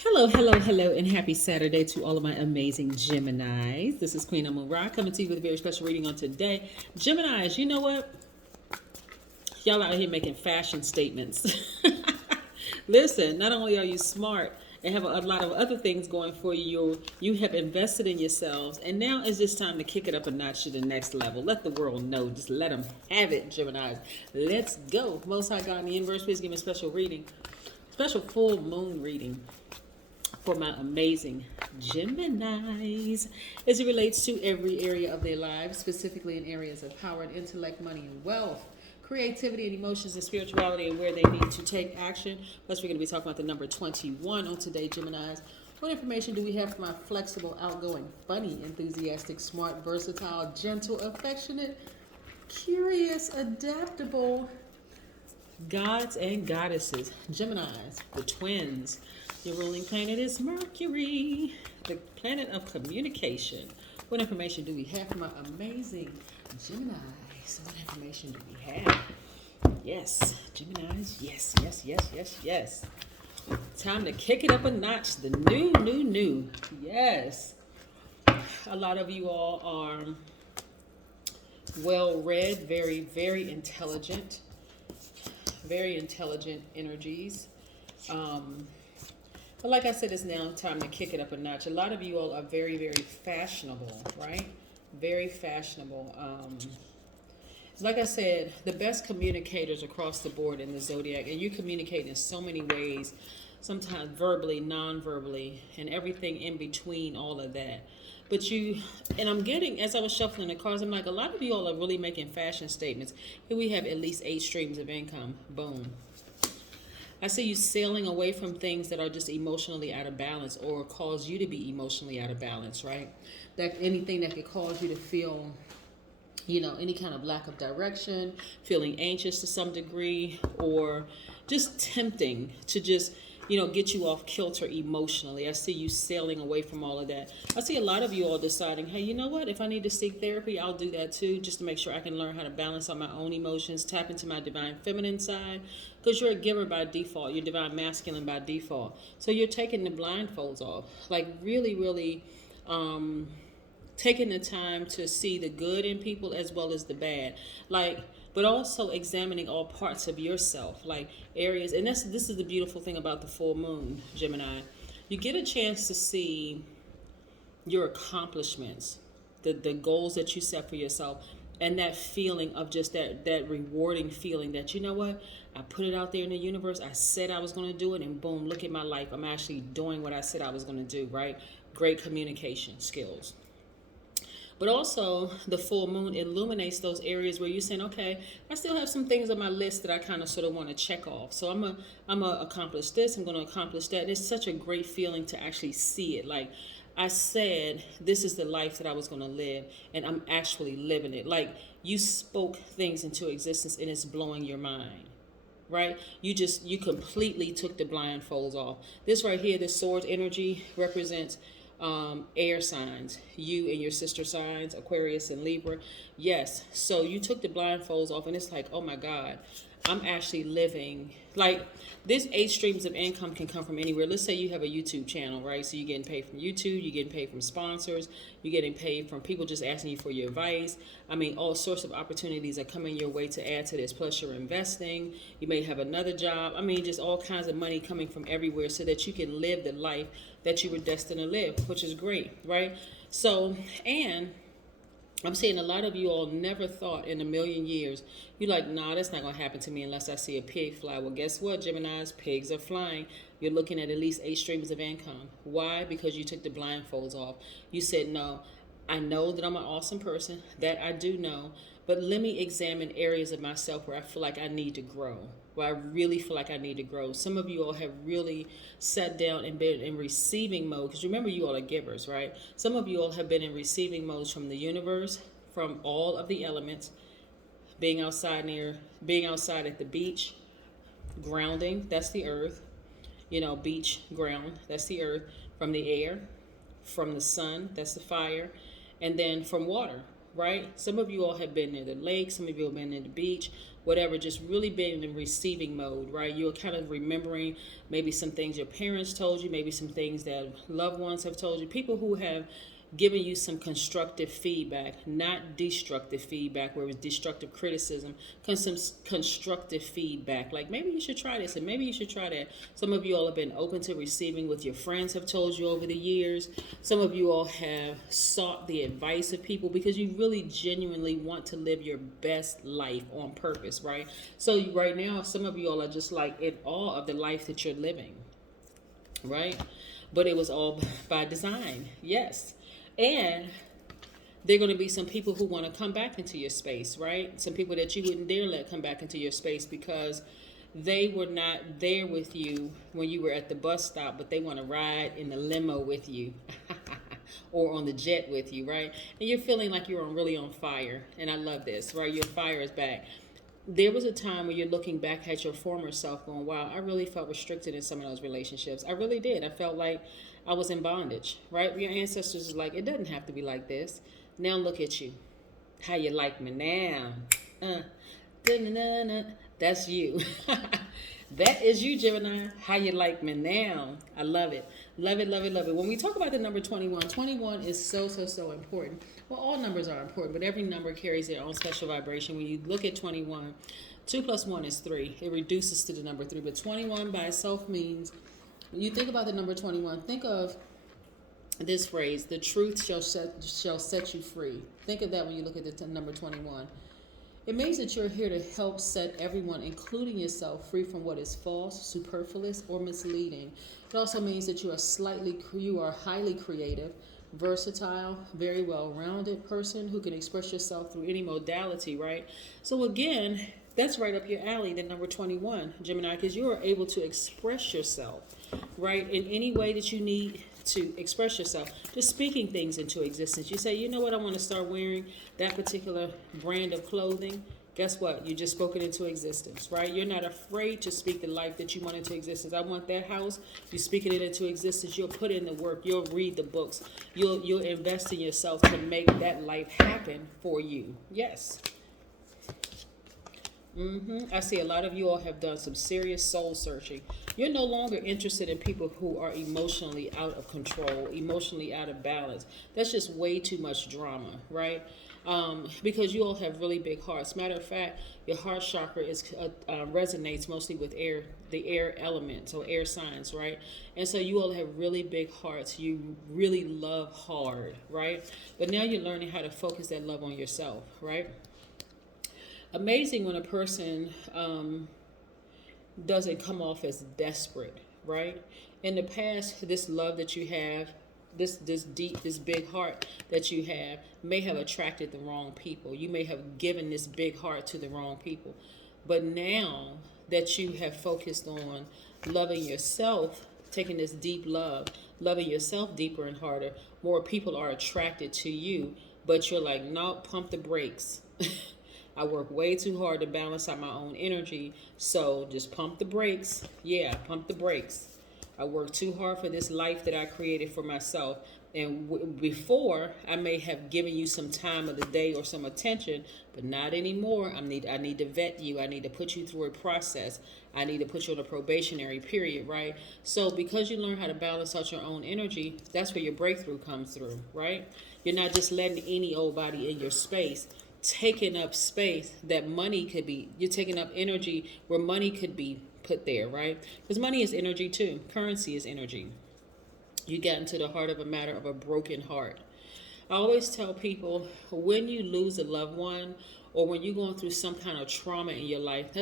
Hello, hello, hello, and happy Saturday to all of my amazing Geminis. This is Queen Amun Ra coming to you with a very special reading on today. Geminis, you know what? Y'all out here making fashion statements. Listen, not only are you smart and have a lot of other things going for you, you have invested in yourselves, and now it's just time to kick it up a notch to the next level. Let the world know. Just let them have it, Geminis. Let's go. Most High God in the universe, please give me a special reading, special full moon reading for my amazing Geminis as it relates to every area of their lives, specifically in areas of power and intellect, money and wealth, creativity and emotions and spirituality, and where they need to take action. Plus, we're going to be talking about the number 21 on today, Geminis. What information do we have for my flexible, outgoing, funny, enthusiastic, smart, versatile, gentle, affectionate, curious, adaptable gods and goddesses, Geminis, the twins? Your ruling planet is Mercury, the planet of communication. What information do we have for my amazing Geminis? What information do we have? Yes, Geminis, yes. Time to kick it up a notch. The new. Yes. A lot of you all are well read, very intelligent energies. But like I said, it's now time to kick it up a notch. A lot of you all are very fashionable, right? Very fashionable. Like I said, the best communicators across the board in the Zodiac, and you communicate in so many ways, sometimes verbally, non-verbally, and everything in between all of that. But and I'm getting, as I was shuffling the cards, I'm like, a lot of you all are really making fashion statements. Here we have at least 8 streams of income. Boom. I see you sailing away from things that are just emotionally out of balance or cause you to be emotionally out of balance, right? That anything that could cause you to feel, any kind of lack of direction, feeling anxious to some degree, or just tempting to just, get you off kilter emotionally. I see you sailing away from all of that. I see a lot of you all deciding, hey, you know what? If I need to seek therapy, I'll do that too, just to make sure I can learn how to balance on my own emotions, tap into my divine feminine side, because you're a giver by default. You're divine masculine by default. So you're taking the blindfolds off, like really, taking the time to see the good in people as well as the bad, but also examining all parts of yourself, like areas. And this is the beautiful thing about the full moon, Gemini. You get a chance to see your accomplishments, the goals that you set for yourself, and that feeling of just that rewarding feeling that, you know what, I put it out there in the universe, I said I was going to do it, and boom, look at my life, I'm actually doing what I said I was going to do, right? Great communication skills. But also, the full moon illuminates those areas where you're saying, okay, I still have some things on my list that I kind of sort of want to check off. So I'm gonna accomplish this, I'm going to accomplish that. It's such a great feeling to actually see it. Like, I said, this is the life that I was going to live, and I'm actually living it. Like, you spoke things into existence, and it's blowing your mind. Right? You completely took the blindfolds off. This right here, this sword energy, represents air signs, you and your sister signs, Aquarius and Libra. Yes. So you took the blindfolds off, and it's like, oh my God, I'm actually living. Like, this 8 streams of income can come from anywhere. Let's say you have a YouTube channel, right? So you're getting paid from YouTube, you're getting paid from sponsors, you're getting paid from people just asking you for your advice. I mean, all sorts of opportunities are coming your way to add to this. Plus, you're investing. You may have another job. I mean, just all kinds of money coming from everywhere so that you can live the life that you were destined to live, which is great, right? So, and I'm saying a lot of you all never thought in a million years, you're like, nah, that's not going to happen to me unless I see a pig fly. Well, guess what, Geminis? Pigs are flying. You're looking at least 8 streams of income. Why? Because you took the blindfolds off. You said, no, I know that I'm an awesome person. That I do know. But let me examine areas of myself where I feel like I need to grow, where I really feel like I need to grow. Some of you all have really sat down and been in receiving mode, because remember, you all are givers, right? Some of you all have been in receiving modes from the universe, from all of the elements, being outside at the beach, grounding, that's the earth, beach, ground, that's the earth, from the air, from the sun, that's the fire, and then from water, right? Some of you all have been near the lake, some of you have been near the beach, whatever, just really being in receiving mode, right? You're kind of remembering maybe some things your parents told you, maybe some things that loved ones have told you, people who have giving you some constructive feedback, not destructive feedback where it was destructive criticism, some constructive feedback. Like, maybe you should try this and maybe you should try that. Some of you all have been open to receiving what your friends have told you over the years. Some of you all have sought the advice of people because you really genuinely want to live your best life on purpose, right? So right now, some of you all are just like in awe of the life that you're living, right? But it was all by design, yes. And there are going to be some people who want to come back into your space, right? Some people that you wouldn't dare let come back into your space because they were not there with you when you were at the bus stop, but they want to ride in the limo with you or on the jet with you, right? And you're feeling like you're really on fire. And I love this, right? Your fire is back. There was a time when you're looking back at your former self going, wow, I really felt restricted in some of those relationships. I really did. I felt like I was in bondage, right? Your ancestors are like, it doesn't have to be like this. Now look at you. How you like me now. That's you. That is you, Gemini. How you like me now. I love it. Love it, love it, love it. When we talk about the number 21, 21 is so, so, so important. Well, all numbers are important, but every number carries their own special vibration. When you look at 21, 2 plus 1 is 3. It reduces to the number 3. But 21 by itself means, when you think about the number 21, think of this phrase, the truth shall set you free. Think of that when you look at the number 21. It means that you're here to help set everyone, including yourself, free from what is false, superfluous, or misleading. It also means that you are highly creative, versatile, very well-rounded person who can express yourself through any modality, right? So again, that's right up your alley, the number 21, Gemini, because you are able to express yourself, right, in any way that you need to express yourself, just speaking things into existence. You say, you know what, I want to start wearing that particular brand of clothing. Guess what? You just spoke it into existence, right? You're not afraid to speak the life that you want into existence. I want that house. You're speaking it into existence. You'll put in the work. You'll read the books. You'll invest in yourself to make that life happen for you. Yes. I see a lot of you all have done some serious soul searching. You're no longer interested in people who are emotionally out of control, emotionally out of balance. That's just way too much drama, right? Because you all have really big hearts. Matter of fact, your heart chakra resonates mostly with air, the air element, so air signs, right? And so you all have really big hearts. You really love hard, right? But now you're learning how to focus that love on yourself, right? Amazing when a person doesn't come off as desperate, right? In the past, this love that you have, this deep, this big heart that you have may have attracted the wrong people. You may have given this big heart to the wrong people. But now that you have focused on loving yourself, taking this deep love, loving yourself deeper and harder, more people are attracted to you. But you're like, no, pump the brakes. I work way too hard to balance out my own energy, so just pump the brakes. Yeah, pump the brakes. I work too hard for this life that I created for myself. And before, I may have given you some time of the day or some attention, but not anymore. I need to vet you. I need to put you through a process. I need to put you on a probationary period, right? So because you learn how to balance out your own energy, that's where your breakthrough comes through, right? You're not just letting any old body in your space. Taking up space that money could be, you're taking up energy where money could be put there, right? Because money is energy too. Currency is energy. You get into the heart of a matter of a broken heart. I always tell people when you lose a loved one or when you're going through some kind of trauma in your life,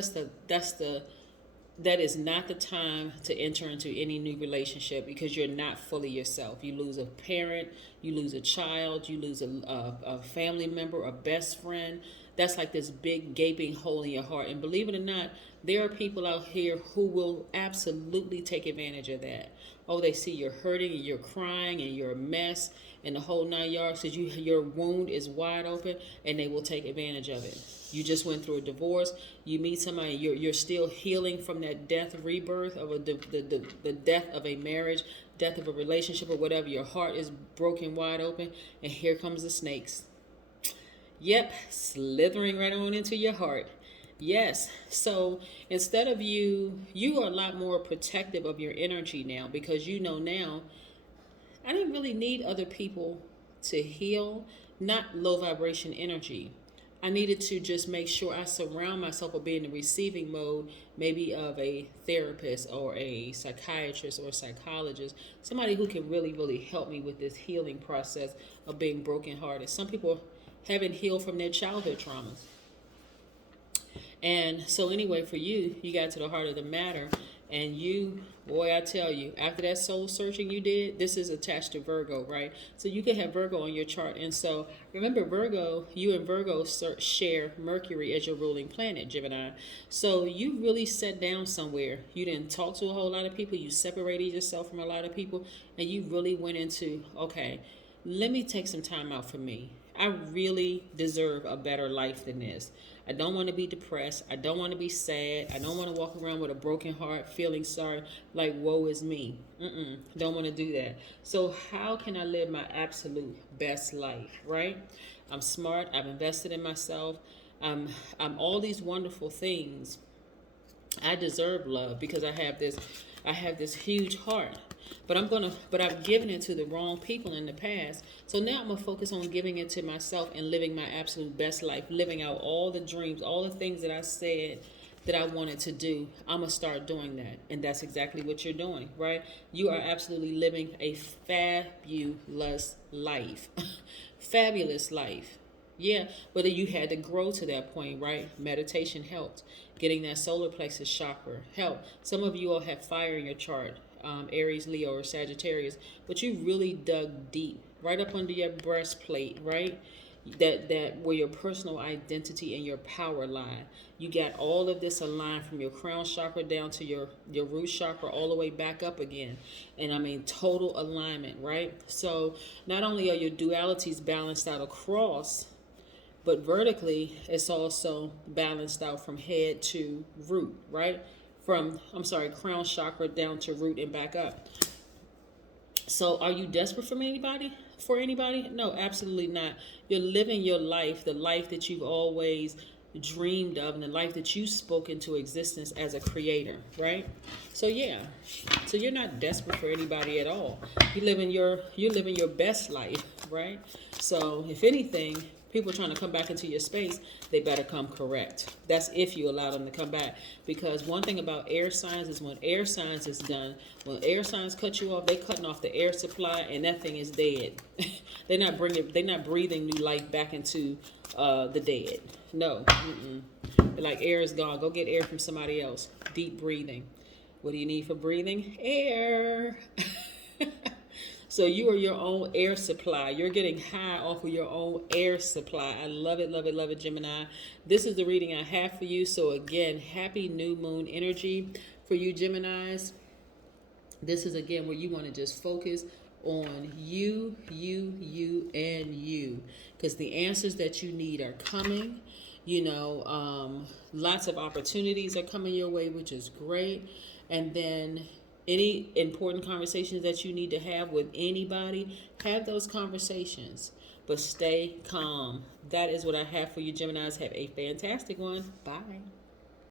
that is not the time to enter into any new relationship because you're not fully yourself. You lose a parent, you lose a child, you lose a family member, a best friend. That's like this big gaping hole in your heart. And believe it or not, there are people out here who will absolutely take advantage of that. Oh, they see you're hurting and you're crying and you're a mess and the whole 9 yards because your wound is wide open and they will take advantage of it. You just went through a divorce. You meet somebody, you're still healing from that death, rebirth of the death of a marriage, death of a relationship or whatever. Your heart is broken wide open and here comes the snakes. Yep, slithering right on into your heart. Yes. So instead of you are a lot more protective of your energy now, because you know now I didn't really need other people to heal, not low vibration energy. I needed to just make sure I surround myself or be in the receiving mode, maybe of a therapist or a psychiatrist or a psychologist, somebody who can really, really help me with this healing process of being brokenhearted. Some people haven't healed from their childhood traumas. And so, anyway, for you, you got to the heart of the matter. And you, boy, I tell you, after that soul searching you did, this is attached to Virgo, right? So you can have Virgo on your chart. And so remember, Virgo, you and Virgo share Mercury as your ruling planet, Gemini. So you really sat down somewhere. You didn't talk to a whole lot of people. You separated yourself from a lot of people. And you really went into, okay, let me take some time out for me. I really deserve a better life than this. I don't want to be depressed. I don't want to be sad. I don't want to walk around with a broken heart, feeling sorry, like woe is me. Don't want to do that. So how can I live my absolute best life, right? I'm smart. I've invested in myself. I'm all these wonderful things. I deserve love because I have this huge heart. But I've given it to the wrong people in the past. So now I'm gonna focus on giving it to myself and living my absolute best life, living out all the dreams, all the things that I said that I wanted to do. I'm gonna start doing that. And that's exactly what you're doing, right? You are absolutely living a fabulous life. Fabulous life. Yeah, but you had to grow to that point, right? Meditation helped. Getting that solar plexus chakra helped. Some of you all have fire in your chart, Aries, Leo, or Sagittarius, but you really dug deep, right up under your breastplate, right? That where your personal identity and your power lie. You got all of this aligned from your crown chakra down to your root chakra, all the way back up again. And I mean total alignment, right? So not only are your dualities balanced out across, but vertically it's also balanced out from head to root, right? Crown chakra down to root and back up. So are you desperate for anybody? No, absolutely not. You're living your life, the life that you've always dreamed of, and the life that you spoke into existence as a creator, right? So yeah. So you're not desperate for anybody at all. You're living your best life, right? So if anything, people trying to come back into your space, they better come correct. That's if you allow them to come back. Because one thing about air signs is when air signs is done, when air signs cut you off, they cutting off the air supply and that thing is dead. they're not breathing new life back into the dead. No. Like air is gone. Go get air from somebody else. Deep breathing. What do you need for breathing? Air. So you are your own air supply. You're getting high off of your own air supply. I love it, love it, love it, Gemini. This is the reading I have for you. So again, happy new moon energy for you, Geminis. This is again where you want to just focus on you, and you. Because the answers that you need are coming. Lots of opportunities are coming your way, which is great. And then any important conversations that you need to have with anybody, have those conversations, but stay calm. That is what I have for you, Geminis. Have a fantastic one. Bye.